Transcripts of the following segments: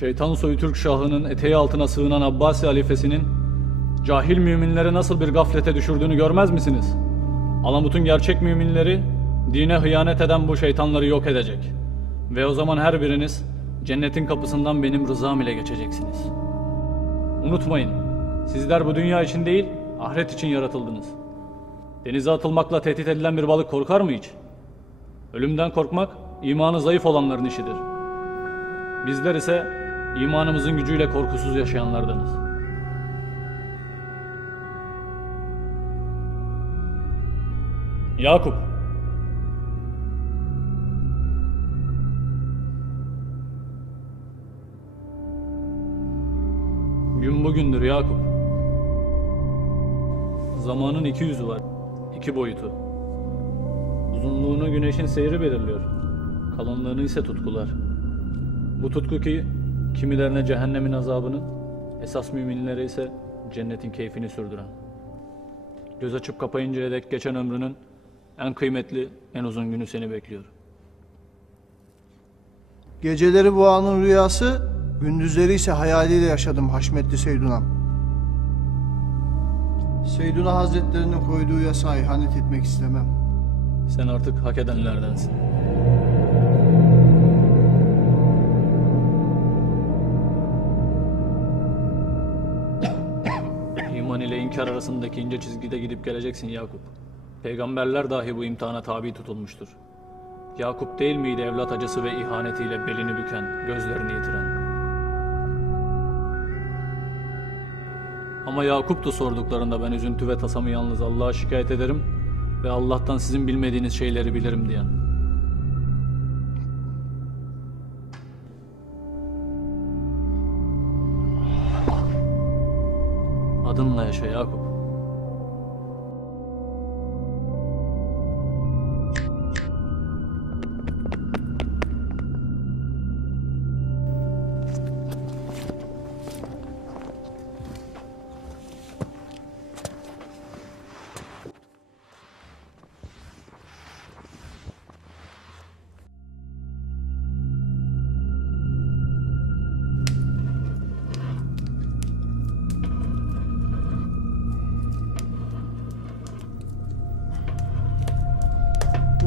Şeytan soyu Türk Şahı'nın eteği altına sığınan Abbasi halifesinin cahil müminleri nasıl bir gaflete düşürdüğünü görmez misiniz? Alamut'un gerçek müminleri dine hıyanet eden bu şeytanları yok edecek. Ve o zaman her biriniz cennetin kapısından benim rızam ile geçeceksiniz. Unutmayın, sizler bu dünya için değil, ahiret için yaratıldınız. Denize atılmakla tehdit edilen bir balık korkar mı hiç? Ölümden korkmak, imanı zayıf olanların işidir. Bizler ise imanımızın gücüyle korkusuz yaşayanlardanız. Yakup. Gün bugündür Yakup. Zamanın iki yüzü var, iki boyutu. Uzunluğunu güneşin seyri belirliyor. Kalınlığını ise tutkular. Bu tutku ki kimilerine cehennemin azabını, esas müminlere ise cennetin keyfini sürdüren. Göz açıp kapayıncaya dek geçen ömrünün en kıymetli, en uzun günü seni bekliyor. Geceleri bu anın rüyası, gündüzleri ise hayaliyle yaşadım Haşmetli Seydunam. Seyduna Hazretlerinin koyduğu yasağa ihanet etmek istemem. Sen artık hak edenlerdensin. İle inkar arasındaki ince çizgide gidip geleceksin Yakup. Peygamberler dahi bu imtihana tabi tutulmuştur. Yakup değil miydi evlat acısı ve ihanetiyle belini büken, gözlerini yitiren? Ama Yakup da sorduklarında ben üzüntü ve tasamı yalnız Allah'a şikayet ederim ve Allah'tan sizin bilmediğiniz şeyleri bilirim diyen. Adınla yaşa Yakup.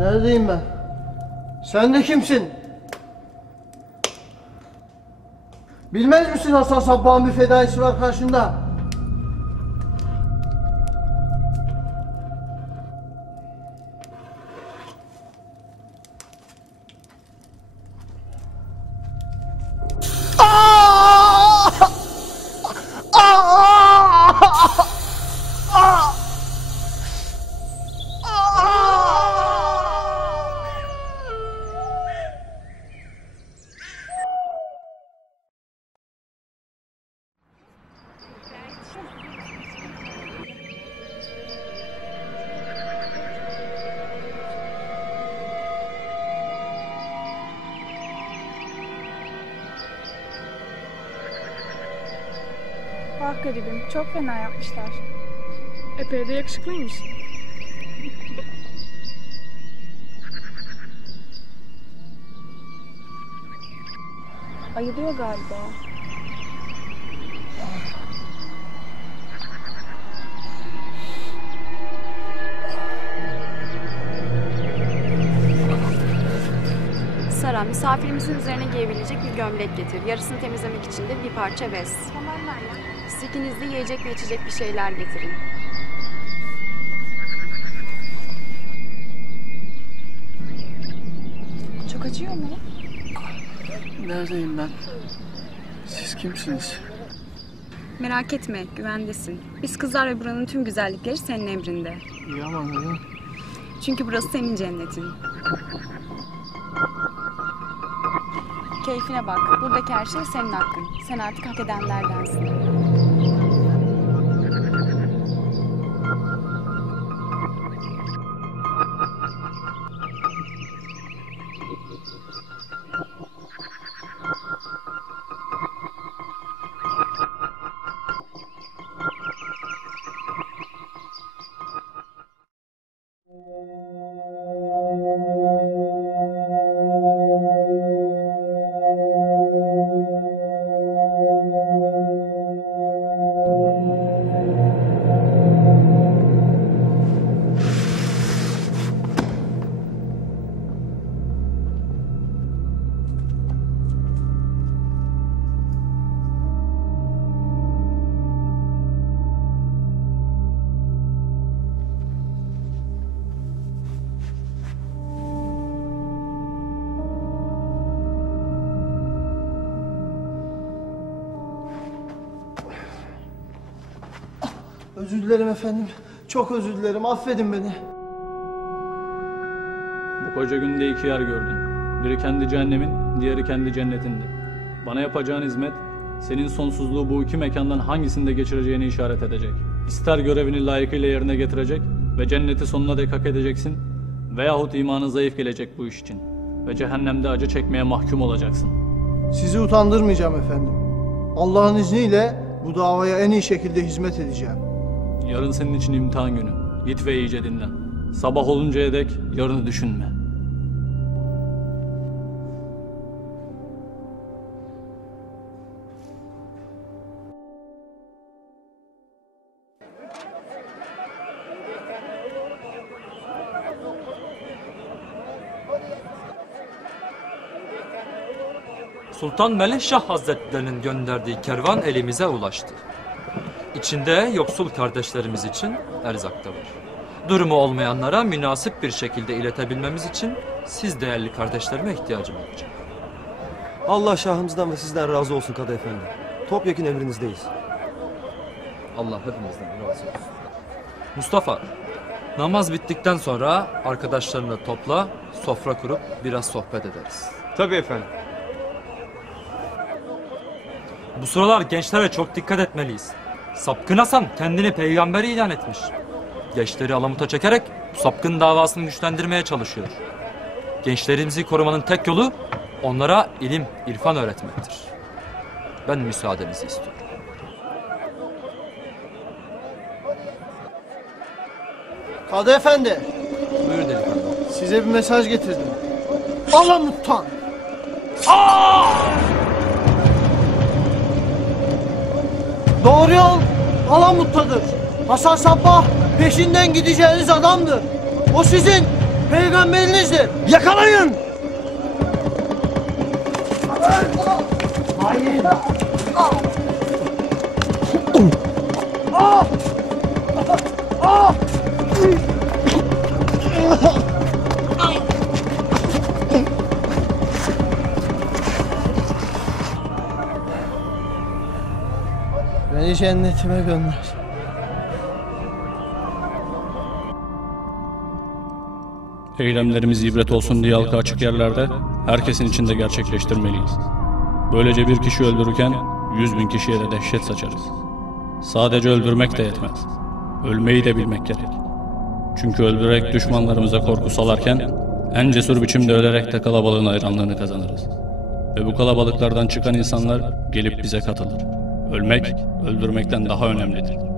Neredeyim ben? Sen de kimsin? Bilmez misin Hasan Sabbah'ın bir fedaisi var karşında? Ah garibim, çok fena yapmışlar. Epey de yakışıklıymış. Ayılıyor galiba. Sara, misafirimizin üzerine giyebilecek bir gömlek getir. Yarısını temizlemek için de bir parça bez. Tamam Meryem. Siz ikiniz de yiyecek ve içecek bir şeyler getirin. Çok acıyor mu? Neredeyim ben? Siz kimsiniz? Merak etme, güvendesin. Biz kızlar ve buranın tüm güzellikleri senin emrinde. İyi ama neden? Çünkü burası senin cennetin. Keyfine bak. Buradaki her şey senin hakkın. Sen artık hak edenlerdensin. Özür dilerim efendim. Çok özür dilerim. Affedin beni. Bu koca günde iki yer gördün. Biri kendi cehennemin, diğeri kendi cennetindi. Bana yapacağın hizmet, senin sonsuzluğu bu iki mekandan hangisinde geçireceğini işaret edecek. İster görevini layıkıyla yerine getirecek ve cenneti sonuna dek hak edeceksin, veyahut imanı zayıf gelecek bu iş için ve cehennemde acı çekmeye mahkum olacaksın. Sizi utandırmayacağım efendim. Allah'ın izniyle bu davaya en iyi şekilde hizmet edeceğim. Yarın senin için imtihan günü. Git ve iyice dinlen. Sabah oluncaya dek yarını düşünme. Sultan Melikşah Hazretlerinin gönderdiği kervan elimize ulaştı. İçinde yoksul kardeşlerimiz için erzak da var. Durumu olmayanlara münasip bir şekilde iletebilmemiz için siz değerli kardeşlerime ihtiyacım olacak. Allah şahımızdan ve sizden razı olsun Kadı Efendi. Topyekun emrinizdeyiz. Allah hepimizden razı olsun. Mustafa, namaz bittikten sonra arkadaşlarını topla, sofra kurup biraz sohbet ederiz. Tabii efendim. Bu sıralar gençlere çok dikkat etmeliyiz. Sapkın Hasan kendini peygamber ilan etmiş. Gençleri alamuta çekerek sapkın davasını güçlendirmeye çalışıyor. Gençlerimizi korumanın tek yolu onlara ilim, irfan öğretmektir. Ben müsaadenizi istiyorum. Kadı efendi, Buyur delikanlı. size bir mesaj getirdim. Alamuttan. Doğru yol Alamut'tadır. Hasan Sabbah peşinden gideceğiniz adamdır. O sizin peygamberinizdir. Yakalayın! Beni cennetime gönder. Eylemlerimiz ibret olsun diye halka açık yerlerde herkesin içinde gerçekleştirmeliyiz. Böylece bir kişi öldürürken yüz bin kişiye de dehşet saçarız. Sadece öldürmek de yetmez. Ölmeyi de bilmek gerek. Çünkü öldürerek düşmanlarımıza korku salarken en cesur biçimde ölerek de kalabalığın hayranlığını kazanırız. Ve bu kalabalıklardan çıkan insanlar gelip bize katılır. Ölmek öldürmekten daha önemlidir.